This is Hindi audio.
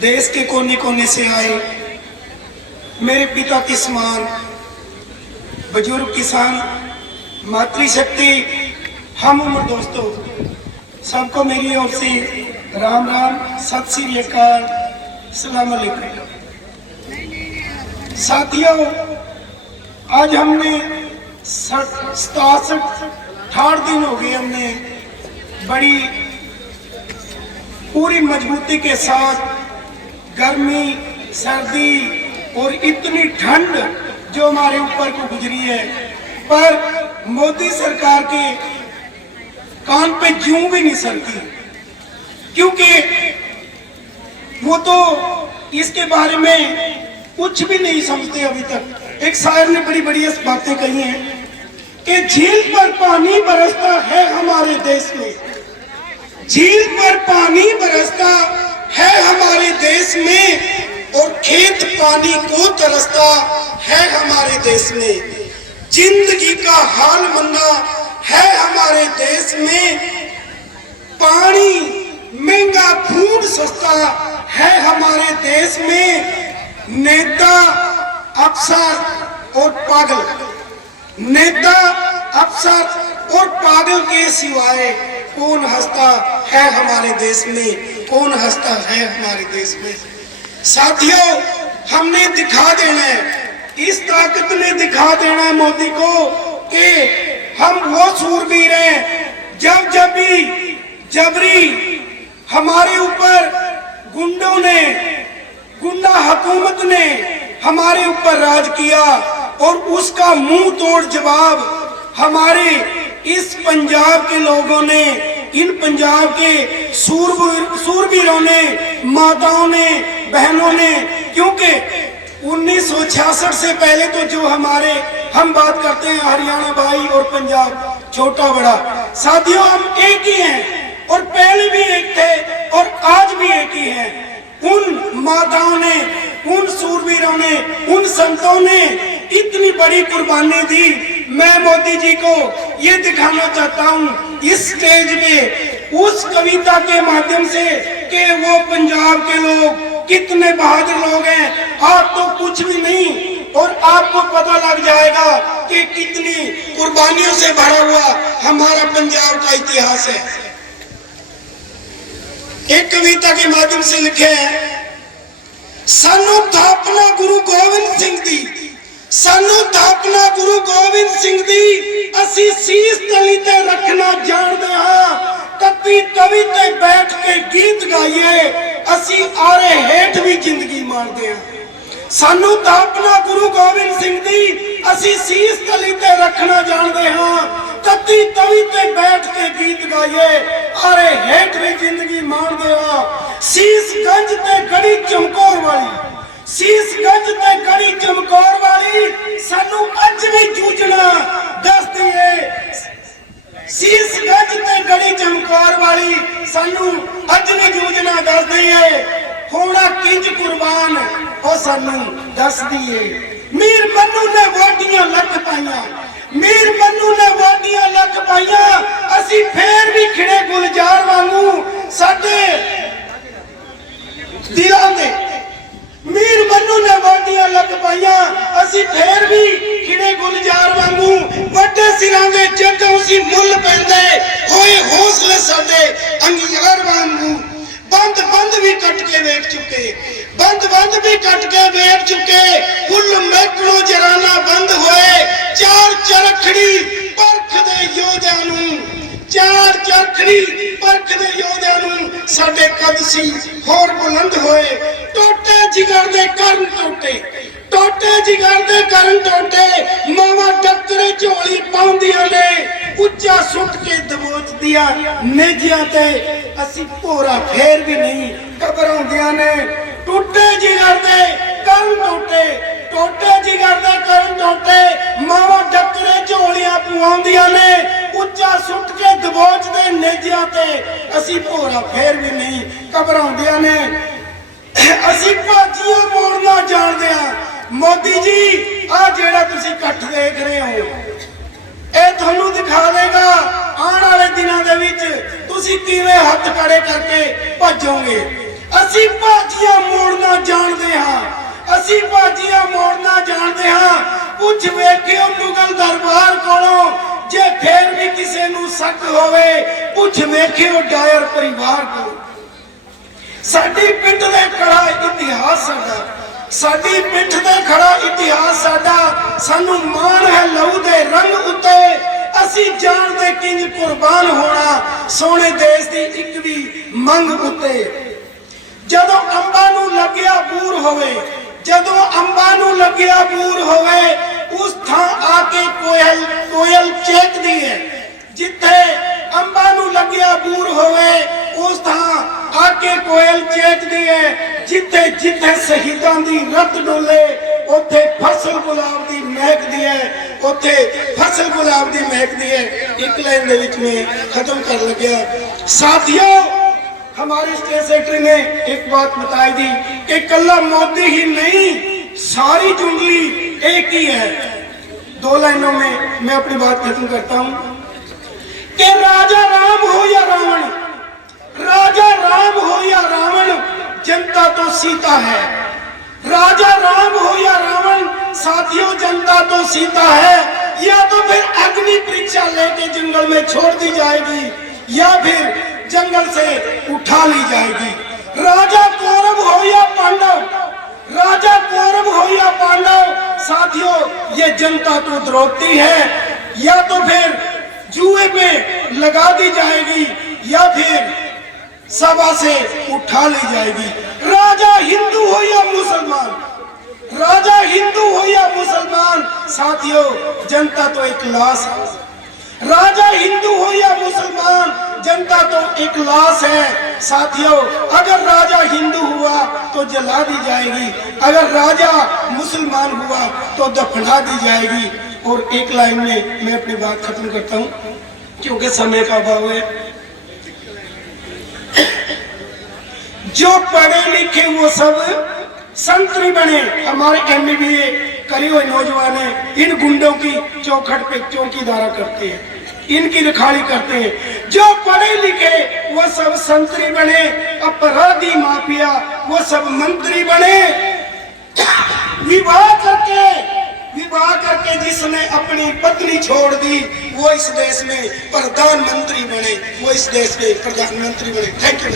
देश के कोने कोने से आए मेरे पिता के समान बुजुर्ग किसान, मातृशक्ति, हम उम्र दोस्तों, सबको मेरी ओर से राम राम, सत श्री अकाल, सलाम अलैकुम। साथियों, आज हमने 67 दिन हो गए, हमने बड़ी पूरी मजबूती के साथ गर्मी, सर्दी और इतनी ठंड जो हमारे ऊपर को गुजरी है, पर मोदी सरकार के कान पे जूं भी नहीं सरती, क्योंकि वो तो इसके बारे में कुछ भी नहीं समझते अभी तक। एक शायर ने बड़ी बढ़िया बातें कही हैं कि झील पर पानी बरसता है हमारे देश में, झील पर पानी बरसता है हमारे देश में, और खेत पानी को तरसता है हमारे देश में। जिंदगी का हाल मन्ना है हमारे देश में, पानी महंगा, फूड सस्ता है हमारे देश में। नेता, अफसर और पागल, नेता, अफसर और पागल के सिवाय कौन हंसता है हमारे देश में, कौन हंसता है हमारे देश में। साथियों, हमने दिखा देना है, इस ताकत ने दिखा देना है मोदी को कि हम वो सूरवीर हैं। जब जब भी जबरी हमारे ऊपर गुंडों ने, गुंडा हुकूमत ने हमारे ऊपर राज किया, और उसका मुंह तोड़ जवाब हमारे इस पंजाब के लोगों ने, इन पंजाब के सूरवीरों ने, माताओं ने, बहनों ने, क्योंकि 1966 से पहले तो जो हमारे, हम बात करते हैं हरियाणा भाई और पंजाब छोटा बड़ा, साथियों हम एक ही हैं, और पहले भी एक थे और आज भी एक ही हैं। उन माताओं ने, उन सूरवीरों ने, उन संतों ने इतनी बड़ी कुर्बानी दी। मैं मोदी जी को ये दिखाना चाहता हूँ इस स्टेज पे, उस कविता के माध्यम से, कि वो पंजाब के लोग कितने बहादुर लोग हैं। आप तो कुछ भी नहीं, और आपको पता लग जाएगा कि कितनी कुर्बानियों से भरा हुआ हमारा पंजाब का इतिहास है। एक कविता के माध्यम से लिखे हैं, सानू थापना गुरु गोविंद सिंह दी, सानू थापना गुरु गोविंद सिंह दी, असी सीस तली ते रखना जानदे हां, कभी तवी ते बैठ के गीत गाइए, असी आरे हेठ भी जिंदगी मारदे हां। सानू थापना गुरु गोविंद सिंह दी, असी सीस तली ते रखना जानदे हां, कभी तवी ते बैठ के गीत गाइए, आरे हेठ भी जिंदगी मारदे हां। शीशगंज ते गड़ी चमकौर वाली, शीशगंज ते गड़ी चमकौर वाली, सानू अज भी जूझना दसदी है। शीशगंज ते गड़ी चमकौर वाली, सानू अज भी जूझना दसदी है। होना किंज कुर्बान ओ सानू दसदी है। मीर मन्नू ने वाडियां लख पाइयां, मीर मन्नू ने वाडियां लख पाइयां, असी फेर भी खिड़े गुलजार वांगू साडे दिलां दे। मीर मन्नू ने वाडियां लख पाइयां, असी फेर भी खिड़े गुलजार वांगू, वड्डे सिरां दे जदों सी मुੱਲ पैंदे होए हौसले साडे अंगियार वांगू। बंद बंद भी कट के वेख चुके, बंद बंद भी कट के वेख चुके, फुल महकड़ों जराना बंद होए, चार चरखड़ी परख दे योद्धियां नूं, चार चरखड़ी परख दे योद्धियां नूं, साडे कद सी होर बुलंद होए। टोटे जिगर दे करन टोटे, टोटे जिगर दे करन टोटे, मावा टक्करे झोली पाउंदियां ने, उच्चा सुट के दबोच दिया नेजियां ते, असी भोरा फेर भी नहीं घबराउंदियां ने। टूटे जिगर दे करन टोटे, टोटे जिगर दे करन टोटे, मावा टक्करे झोलियां पवाउंदियां ने, उच्चा सुट के दबोच दे नेजियां ते, असी भोरा फेर भी नहीं घबराउंदियां ने। असी भाजियां मोड़ना जानदे हां। मोदी जी, आ जेड़ा तुसी इकट्ठ देख रहे हो, ਇਹ ਤੁਹਾਨੂੰ ਦਿਖਾ ਦੇਗਾ ਆਉਣ ਵਾਲੇ ਦਿਨਾਂ ਦੇ ਵਿੱਚ ਤੁਸੀਂ ਕਿਵੇਂ ਹੱਥ ਖੜੇ ਕਰਕੇ ਭੱਜੋਗੇ। ਅਸੀਂ ਬਾਜੀਆਂ ਮੋੜਨਾ ਜਾਣਦੇ ਹਾਂ, ਅਸੀਂ ਬਾਜੀਆਂ ਮੋੜਨਾ ਜਾਣਦੇ ਹਾਂ। ਪੁੱਛ ਵੇਖਿਓ ਮੁਗਲ ਦਰਬਾਰ ਕੋਲੋਂ, ਜੇ ਫੇਰ ਵੀ ਕਿਸੇ ਨੂੰ ਸ਼ੱਕ ਹੋਵੇ ਪੁੱਛ ਵੇਖਿਓ ਡਾਇਰ ਪਰਿਵਾਰ ਕੋਲੋਂ। ਸਾਡੀ ਪਿੰਡ ਦੇ ਖੜਾ ਇਤਿਹਾਸ ਸਾਡਾ, ਸਾਡੀ ਪਿੱਠ ਤੇ ਖੜਾ ਇਤਿਹਾਸ ਸਾਡਾ। ਸਾਨੂੰ ਮਾਣ ਹੈ ਲਹੂ ਦੇ ਰੰਗ ਉੱਤੇ, ਅਸੀਂ ਜਾਣਦੇ ਕਿੰਜ ਕੁਰਬਾਨ ਹੋਣਾ ਸੋਹਣੇ ਦੇਸ਼ ਦੀ ਇੱਕ ਵੀ ਮੰਗ ਉੱਤੇ। ਜਦੋਂ ਅੰਬਾਂ ਨੂੰ ਲੱਗਿਆ ਬੂਰ ਹੋਵੇ, ਜਦੋਂ ਅੰਬਾਂ ਨੂੰ ਲੱਗਿਆ ਬੂਰ ਹੋਵੇ, ਉਸ ਥਾਂ ਆ ਕੇ ਕੋਇਲ ਚੇਕਦੀ ਹੈ। ਜਿੱਥੇ ਅੰਬਾਂ ਨੂੰ ਲੱਗਿਆ ਬੂਰ ਹੋਵੇ ਉਸ ਥਾਂ ਆ ਕੇ ਕੋਇਲ ਚੇਕਦੀ ਹੈ। ਜਿੱਥੇ ਜਿੱਥੇ ਸ਼ਹੀਦਾਂ ਦੀ ਰਤ ਡੋਲੇ ਉੱਥੇ ਫਸਲ ਗੁਲਾਬ ਦੀ ਮਹਿਕਦੀ ਹੈ, ਉੱਥੇ ਫਸਲ ਗੁਲਾਬ ਦੀ ਮਹਿਕਦੀ ਹੈ। ਇੱਕ ਲਾइन ਦੇ ਵਿੱਚ मैं खत्म कर लगा। साथियों, हमारे स्टेट सेक्रेटरी ने एक बात बताई थी कि कल्ला मोदी ही नहीं, सारी जुंगली एक ही है। 2 लाइनों में मैं अपनी बात खत्म करता हूं कि राजा राम हो या रावण, राजा राम हो या रावण, जनता तो सीता है। राजा राम हो या रावण, साथियों जनता तो सीता है। या तो फिर अग्नि परीक्षा लेके जंगल में छोड़ दी जाएगी या फिर जंगल से उठा ली जाएगी। राजा कौरव हो या पांडव, राजा कौरव हो या पांडव, साथियों ये जनता तो द्रौपदी है। या तो फिर जुए पे लगा दी जाएगी या फिर सभा से उठा ली जाएगी। राजा हिंदू हो या मुसलमान, राजा हिंदू हो या मुसलमान, साथियों जनता तो एक लाश है। राजा हिंदू हो या मुसलमान, जनता तो एक लाश है। साथियों अगर राजा हिंदू हुआ तो जला दी जाएगी, अगर राजा मुसलमान हुआ तो दफना दी जाएगी। और एक लाइन में मैं अपनी बात खत्म करता हूं क्योंकि समय का अभाव है। जो पढ़े लिखे वो सब संतरी बने। हमारे MBA करे हुए नौजवान हैं, इन गुंडों की चौखट पे चौकीदारा करते हैं, इनकी रखाड़ी करते हैं। जो पढ़े लिखे वो सब संतरी बने, अपराधी माफिया वो सब मंत्री बने। विवाह करके जिसने अपनी पत्नी छोड़ दी वो इस देश में प्रधानमंत्री बने, वो इस देश के प्रधानमंत्री बने। Thank you.